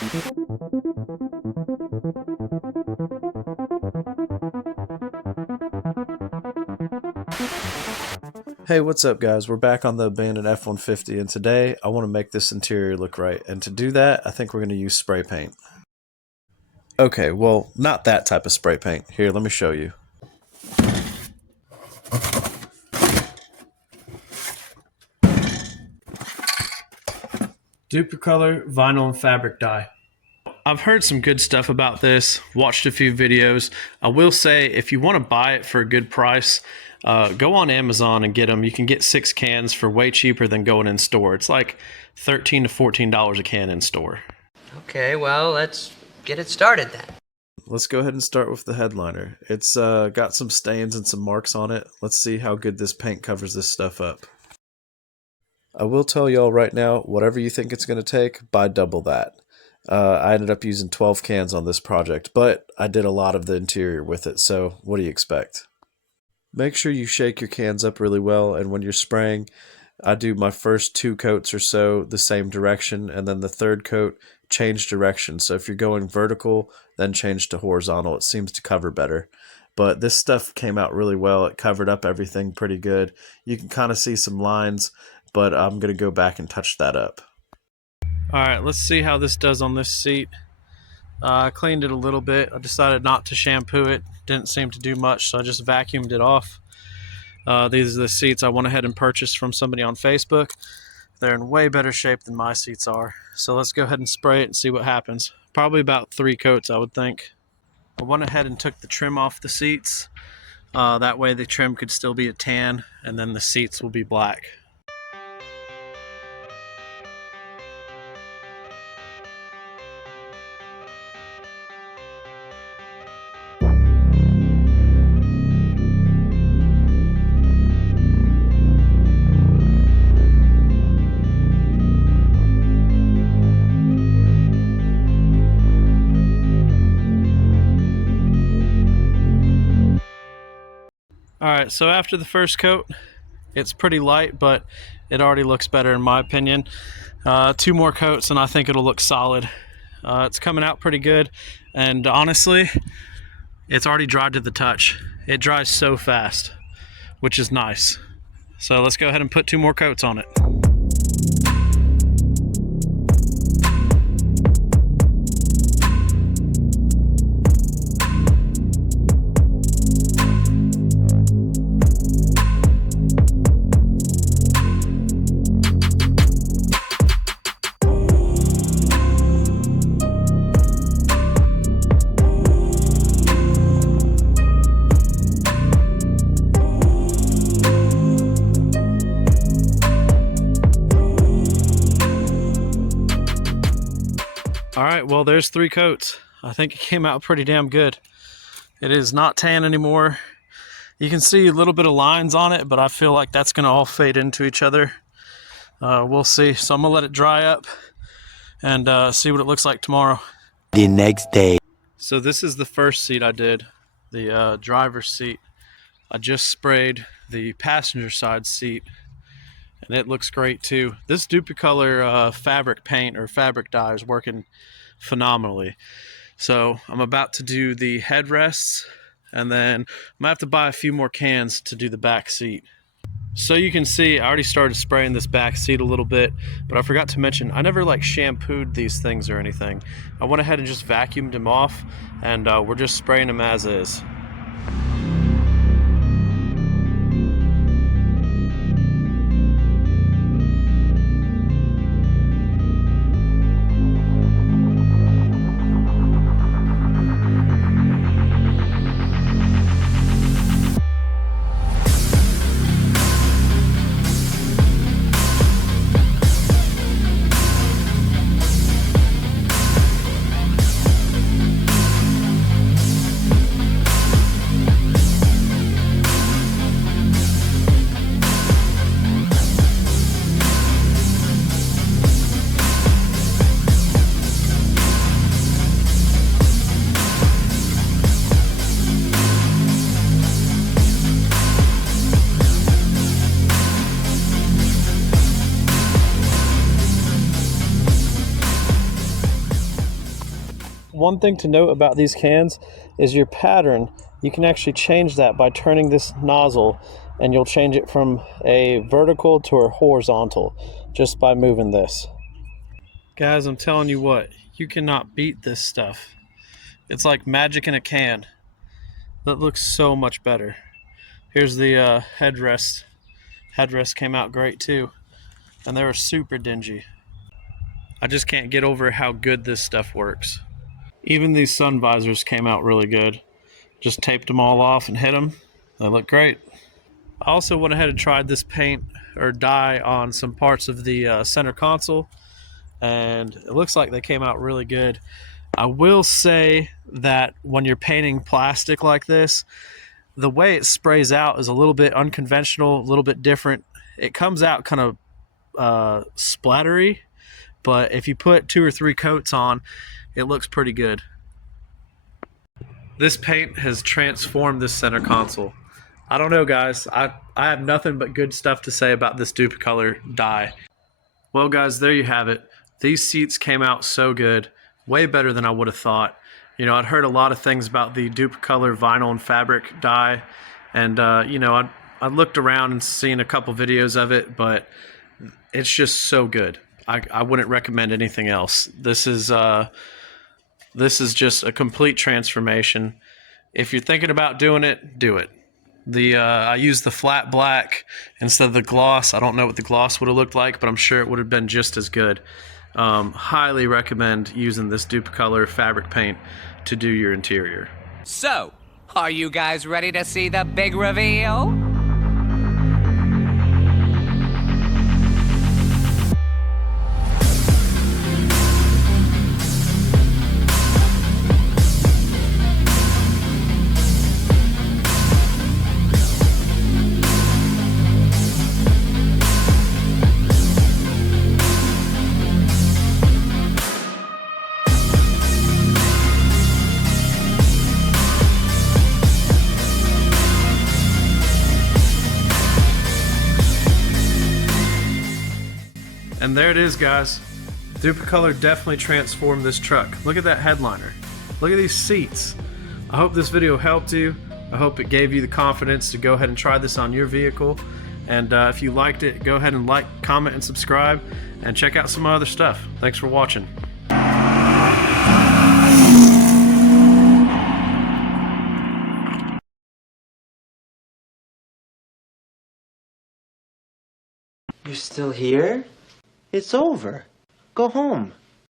Hey, what's up guys? We're back on the abandoned F-150 and today I want to make this interior look right, and to do that I think we're going to use spray paint. Okay, well, not that type of spray paint. Here, let me show you. Dupli-color vinyl and fabric dye. I've heard some good stuff about this, watched a few videos. I will say, if you want to buy it for a good price, go on Amazon and get them. You can get 6 cans for way cheaper than going in store. It's like $13 to $14 a can in store. Okay, well, let's get it started then. Let's go ahead and start with the headliner. It's got some stains and some marks on it. Let's see how good this paint covers this stuff up. I will tell y'all right now, whatever you think it's going to take, buy double that. I ended up using 12 cans on this project, but I did a lot of the interior with it, so what do you expect? Make sure you shake your cans up really well, and when you're spraying, I do my first 2 coats or so the same direction, and then the third coat, change direction. So if you're going vertical, then change to horizontal. It seems to cover better. But this stuff came out really well. It covered up everything pretty good. You can kind of see some lines, but I'm going to go back and touch that up. Alright, let's see how this does on this seat. I cleaned it a little bit. I decided not to shampoo it. Didn't seem to do much, so I just vacuumed it off. These are the seats I went ahead and purchased from somebody on Facebook. They're in way better shape than my seats are. So let's go ahead and spray it and see what happens. Probably about 3 coats, I would think. I went ahead and took the trim off the seats. That way the trim could still be a tan, and then the seats will be black. Alright, so after the first coat, it's pretty light, but it already looks better in my opinion. 2 more coats and I think it'll look solid. It's coming out pretty good, and honestly, it's already dried to the touch. It dries so fast, which is nice. So let's go ahead and put 2 more coats on it. Alright, well there's 3 coats. I think it came out pretty damn good. It is not tan anymore. You can see a little bit of lines on it, but I feel like that's going to all fade into each other. We'll see. So I'm going to let it dry up and see what it looks like tomorrow. The next day. So this is the first seat I did, the driver's seat. I just sprayed the passenger side seat, and it looks great too. This dupli-color fabric paint or fabric dye is working phenomenally. So I'm about to do the headrests, and then I'm gonna have to buy a few more cans to do the back seat. So you can see I already started spraying this back seat a little bit, but I forgot to mention I never like shampooed these things or anything. I went ahead and just vacuumed them off, and we're just spraying them as is. one thing to note about these cans is your pattern. You can actually change that by turning this nozzle, and you'll change it from a vertical to a horizontal just by moving this. Guys, I'm telling you what, you cannot beat this stuff. It's like magic in a can. That looks so much better. Here's the headrest. Headrest came out great too, and they were super dingy. I just can't get over how good this stuff works. Even these sun visors came out really good. Just taped them all off and hit them. They look great. I also went ahead and tried this paint or dye on some parts of the center console, and it looks like they came out really good. I will say that when you're painting plastic like this, the way it sprays out is a little bit unconventional, a little bit different. It comes out kind of splattery, but if you put 2 or 3 coats on, it looks pretty good. This paint has transformed this center console. I don't know, guys. I have nothing but good stuff to say about this dupli-color dye. Well, guys, there you have it. These seats came out so good, way better than I would have thought. You know, I'd heard a lot of things about the dupli-color vinyl and fabric dye, and you know, I looked around and seen a couple videos of it, but it's just so good. I wouldn't recommend anything else. This is just a complete transformation. If you're thinking about doing it, do it. I used the flat black instead of the gloss. I don't know what the gloss would have looked like, but I'm sure it would have been just as good. Highly recommend using this dupli-color fabric paint to do your interior. So, are you guys ready to see the big reveal? And there it is, guys. Dupli-color definitely transformed this truck. Look at that headliner. Look at these seats. I hope this video helped you. I hope it gave you the confidence to go ahead and try this on your vehicle. And if you liked it, go ahead and like, comment, and subscribe, and check out some other stuff. Thanks for watching. You're still here? It's over. Go home.